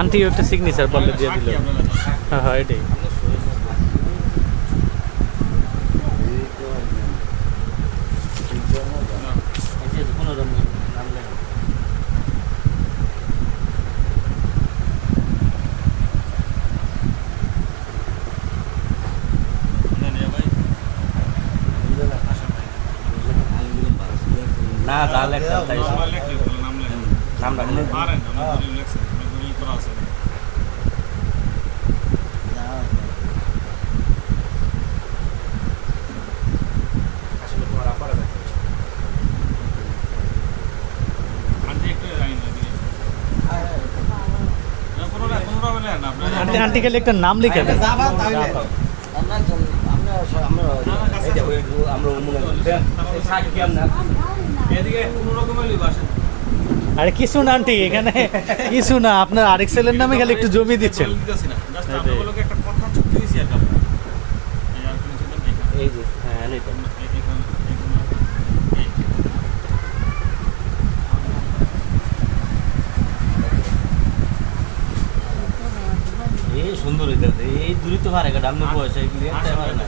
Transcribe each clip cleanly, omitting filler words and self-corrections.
Aunty একটা signature বললে দিয়ে দিল। হ্যাঁ হ্যাঁ এটাই। না তাহলে একটা নাম রাখলে আন্টি গেলে একটা নাম লিখে দেন। আরে কিছু না আন্টি, এখানে কিছু না, আপনার আরেক ছেলের নামে খালি একটু জমি দিচ্ছেন। এই যে হ্যাঁ এই সুন্দর হইতে এই দূরই তো পারে আপনার বয়স এইগুলি একটা পারে না।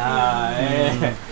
হ্যাঁ